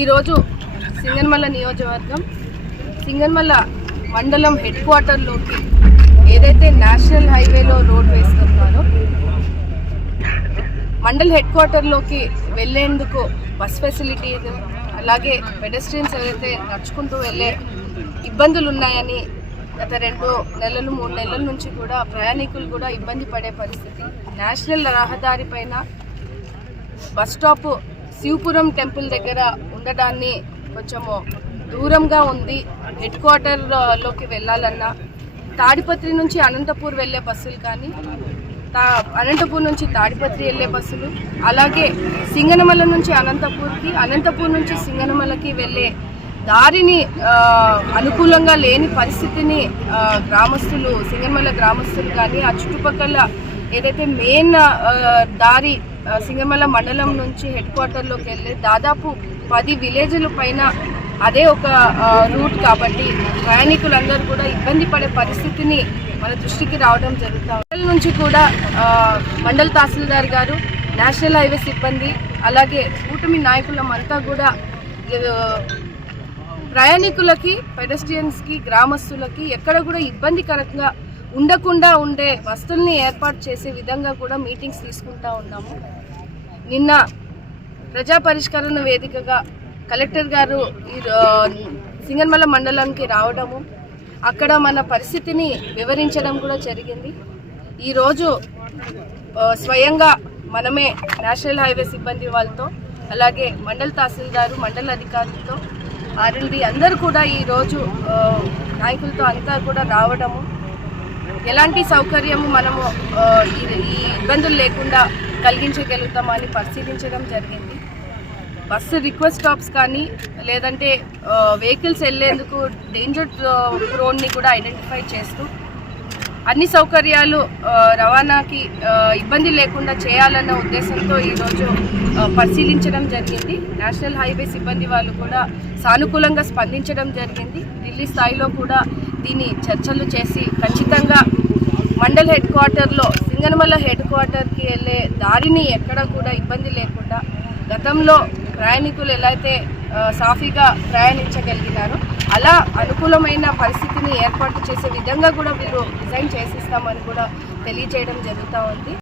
ఈరోజు సింగన్మల్ల నియోజకవర్గం సింగన్మల్ల మండలం హెడ్ క్వార్టర్లోకి ఏదైతే నేషనల్ హైవేలో రోడ్ వేస్తున్నారో మండల్ హెడ్ క్వార్టర్లోకి వెళ్ళేందుకు బస్ ఫెసిలిటీ అలాగే పెడస్ట్రియన్స్ ఏదైతే నడుచుకుంటూ వెళ్ళే ఇబ్బందులు ఉన్నాయని గత రెండు నెలలు మూడు నెలల నుంచి కూడా ప్రయాణికులు కూడా ఇబ్బంది పడే పరిస్థితి. నేషనల్ రహదారి పైన బస్ స్టాప్ శివపురం టెంపుల్ దగ్గర పొందడాన్ని కొంచెము దూరంగా ఉంది. హెడ్ క్వార్టర్లోకి వెళ్ళాలన్నా తాడిపత్రి నుంచి అనంతపూర్ వెళ్ళే బస్సులు కానీ తా అనంతపూర్ నుంచి తాడిపత్రి వెళ్ళే బస్సులు అలాగే సింగనమల నుంచి అనంతపూర్కి అనంతపూర్ నుంచి సింగనమలకి వెళ్ళే దారిని అనుకూలంగా లేని పరిస్థితిని గ్రామస్తులు సింగనమల గ్రామస్తులు కానీ ఆ చుట్టుపక్కల ఏదైతే మెయిన్ దారి సింగమల సింగనమల మండలం నుంచి హెడ్ క్వార్టర్లోకి వెళ్ళే దాదాపు పది విలేజ్ల పైన అదే ఒక రూట్ కాబట్టి ప్రయాణికులందరూ కూడా ఇబ్బంది పడే పరిస్థితిని మన దృష్టికి రావడం జరుగుతుంది మండల నుంచి కూడా మండల మండల్ తహసీల్దార్ గారు నేషనల్ హైవే సిబ్బంది అలాగే కూటమి నాయకులమంతా కూడా ప్రయాణికులకి పెడస్ట్రియన్స్కి గ్రామస్తులకి ఎక్కడ కూడా ఇబ్బందికరంగా ఉండకుండా ఉండే వస్తువుల్ని ఏర్పాటు చేసే విధంగా కూడా మీటింగ్స్ తీసుకుంటా ఉన్నాము. నిన్న ప్రజా పరిష్కరణ వేదికగా కలెక్టర్ గారు ఈ సింగన్మల మండలానికి రావడము అక్కడ మన పరిస్థితిని వివరించడం కూడా జరిగింది. ఈరోజు స్వయంగా మనమే నేషనల్ హైవే సిబ్బంది వాళ్ళతో అలాగే మండల తహసీల్దారు మండల అధికారులతో ఆర్ఎల్డి అందరూ కూడా ఈరోజు నాయకులతో అంతా కూడా రావడము. ఎలాంటి సౌకర్యము మనము ఈ ఇబ్బందులు లేకుండా కలిగించగలుగుతామని పరిశీలించడం జరిగింది. బస్సు రిక్వెస్ట్ స్టాప్స్ కానీ లేదంటే వెహికల్స్ వెళ్ళేందుకు డేంజర్ రోడ్ని కూడా ఐడెంటిఫై చేస్తూ అన్ని సౌకర్యాలు రవాణాకి ఇబ్బంది లేకుండా చేయాలన్న ఉద్దేశంతో ఈరోజు పరిశీలించడం జరిగింది. నేషనల్ హైవే సిబ్బంది వాళ్ళు కూడా సానుకూలంగా స్పందించడం జరిగింది. ఢిల్లీ స్థాయిలో కూడా దీన్ని చర్చలు చేసి ఖచ్చితంగా మండల్ హెడ్ క్వార్టర్లో సింగనమల్ల హెడ్ క్వార్టర్కి వెళ్ళే దారిని ఎక్కడ కూడా ఇబ్బంది లేకుండా గతంలో ప్రయాణికులు ఎలా అయితే సాఫీగా ప్రయాణించగలిగినారో అలా అనుకూలమైన పరిస్థితిని ఏర్పాటు చేసే విధంగా కూడా వీళ్ళు డిజైన్ చేసిస్తామని కూడా తెలియజేయడం జరుగుతూ ఉంది.